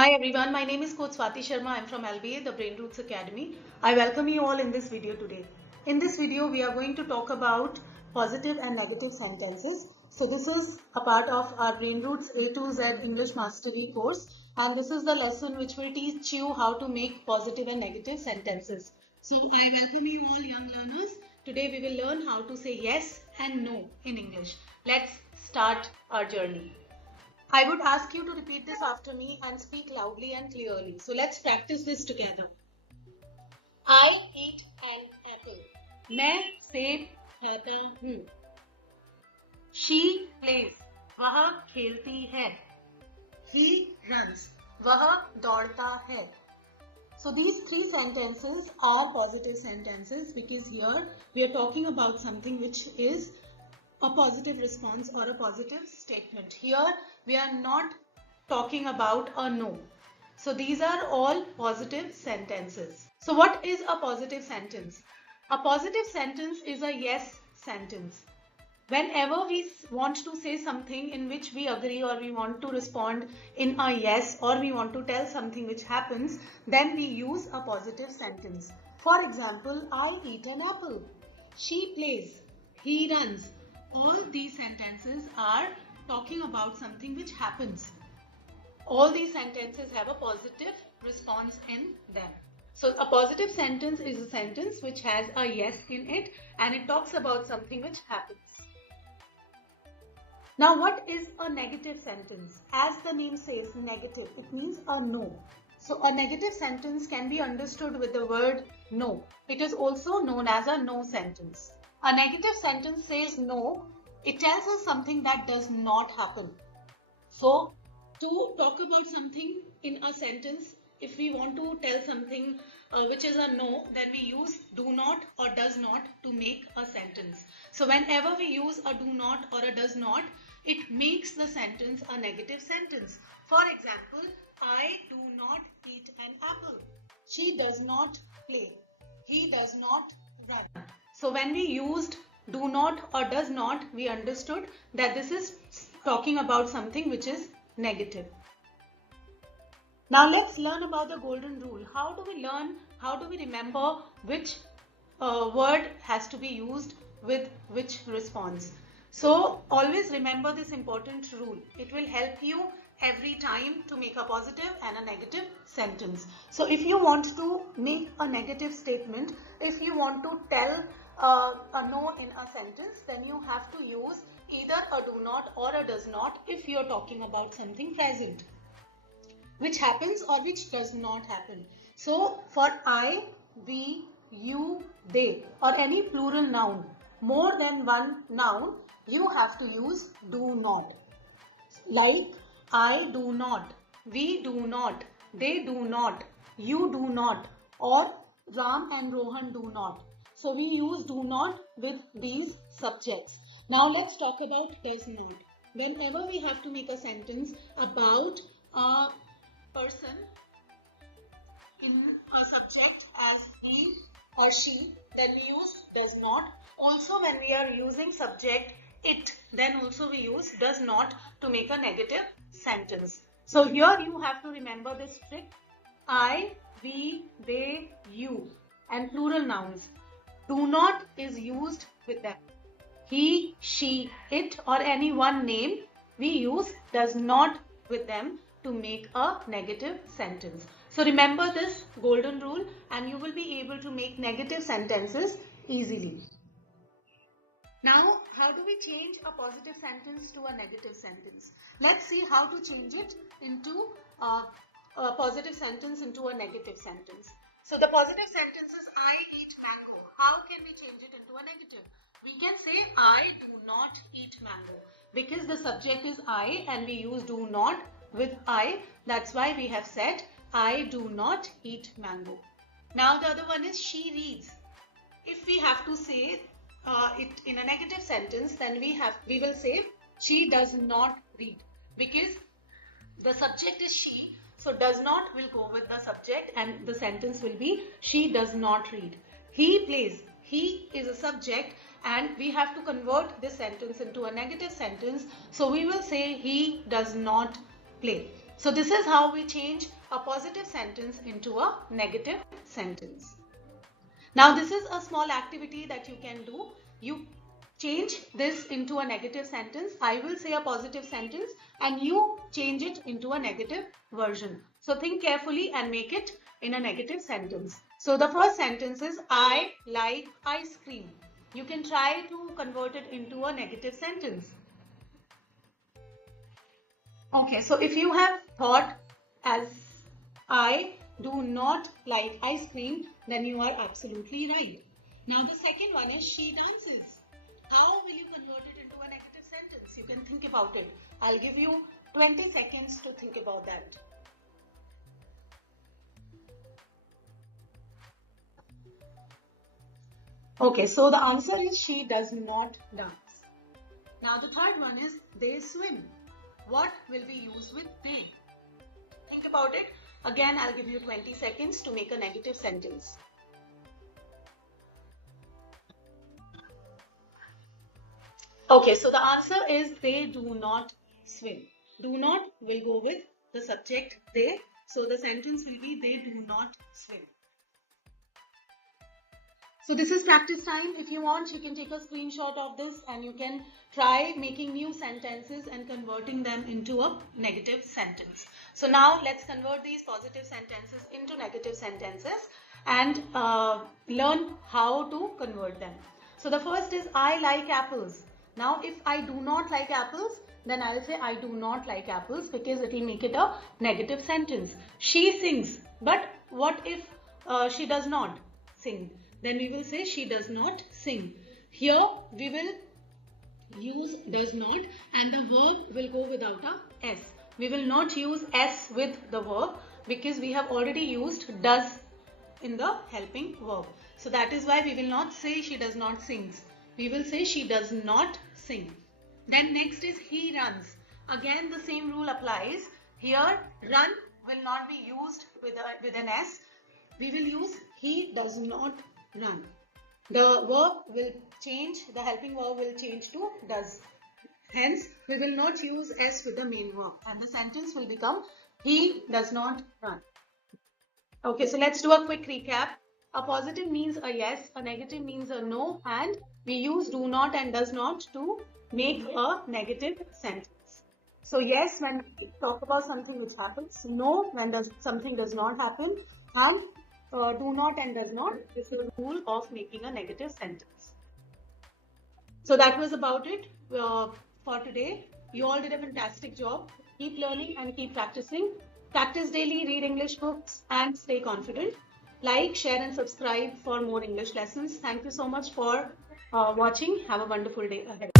Hi everyone, my name is Coach Swati Sharma. I'm from L.B.A, the BrainRoots Academy. I welcome you all in this video today. In this video, we are going to talk about positive and negative sentences. So this is a part of our BrainRoots A to Z English Mastery course, and this is the lesson which will teach you how to make positive and negative sentences. So I welcome you all young learners. Today we will learn how to say yes and no in English. Let's start our journey. I would ask you to repeat this after me and speak loudly and clearly. So let's practice this together. I eat an apple. मैं सेब खाता हूँ. She plays. वह खेलती है. He runs. वह दौड़ता है. So these three sentences are positive sentences because here we are talking about something which is a positive response or a positive statement. Here we are not talking about a no. So these are all positive sentences. So what is a positive sentence? A positive sentence is a yes sentence. Whenever we want to say something in which we agree or we want to respond in a yes or we want to tell something which happens, then we use a positive sentence. For example, I eat an apple. She plays. He runs. All these sentences are talking about something which happens. All these sentences have a positive response in them. So a positive sentence is a sentence which has a yes in it and it talks about something which happens. Now what is a negative sentence? As the name says, negative, it means a no. So a negative sentence can be understood with the word no. It is also known as a no sentence. A negative sentence says no. It tells us something that does not happen. So, to talk about something in a sentence, if we want to tell something which is a no, then we use do not or does not to make a sentence. So, whenever we use a do not or a does not, it makes the sentence a negative sentence. For example, I do not eat an apple. She does not play. He does not run. So when we used do not or does not, we understood that this is talking about something which is negative. Now let's learn about the golden rule. How do we learn, how do we remember which word has to be used with which response? So always remember this important rule. It will help you every time to make a positive and a negative sentence. So if you want to make a negative statement, if you want to tell a no in a sentence, then you have to use either a do not or a does not if you are talking about something present, which happens or which does not happen. So for I, we, you, they or any plural noun, more than one noun, you have to use do not. Like I do not, we do not, they do not, you do not, or Ram and Rohan do not. So we use do not with these subjects. Now let's talk about does not. Whenever we have to make a sentence about a person in a subject as he or she, then we use does not. Also when we are using subject it, then also we use does not to make a negative sentence. So here you have to remember this trick. I, we, they, you and plural nouns. Do not is used with them. He, she, it or any one name, we use does not with them to make a negative sentence. So remember this golden rule and you will be able to make negative sentences easily. Now, how do we change a positive sentence to a negative sentence? Let's see how to change it into a positive sentence into a negative sentence. So the positive sentence is I eat mango. How can we change it into a negative? We can say I do not eat mango because the subject is I and we use do not with I. That's why we have said I do not eat mango. Now the other one is she reads. If we have to say it in a negative sentence, then we will say she does not read because the subject is she. So does not will go with the subject and the sentence will be she does not read. He plays. He is a subject and we have to convert this sentence into a negative sentence. So we will say he does not play. So this is how we change a positive sentence into a negative sentence. Now this is a small activity that you can do. You change this into a negative sentence. I will say a positive sentence and you change it into a negative version. So think carefully and make it in a negative sentence. So the first sentence is I like ice cream. You can try to convert it into a negative sentence. Okay, so if you have thought as I do not like ice cream, then you are absolutely right. Now the second one is she dances. How will you convert it into a negative sentence? You can think about it. I'll give you 20 seconds to think about that. Okay, so the answer is she does not dance. Now the third one is they swim. What will we use with they? Think about it. Again, I'll give you 20 seconds to make a negative sentence. Okay, so the answer is they do not swim. Do not will go with the subject they. So the sentence will be they do not swim. So this is practice time. If you want, you can take a screenshot of this and you can try making new sentences and converting them into a negative sentence. So now let's convert these positive sentences into negative sentences and learn how to convert them. So the first is I like apples. Now if I do not like apples, then I'll say I do not like apples because it will make it a negative sentence. She sings. But what if she does not sing? Then we will say she does not sing. Here we will use does not and the verb will go without a S. We will not use S with the verb because we have already used does in the helping verb. So that is why we will not say she does not sing. We will say she does not sing. Then next is he runs. Again the same rule applies. Here run will not be used with an S. We will use he does not run. The verb will change, the helping verb will change to does. Hence, we will not use S with the main verb and the sentence will become he does not run. Okay, so let's do a quick recap. A positive means a yes, a negative means a no, and we use do not and does not to make a negative sentence. So yes, when we talk about something which happens, no when something does not happen, and do not and does not is the rule of making a negative sentence. So that was about it for today. You all did a fantastic job. Keep learning and keep practicing. Practice daily, read English books and stay confident. Like, share and subscribe for more English lessons. Thank you so much for watching. Have a wonderful day ahead.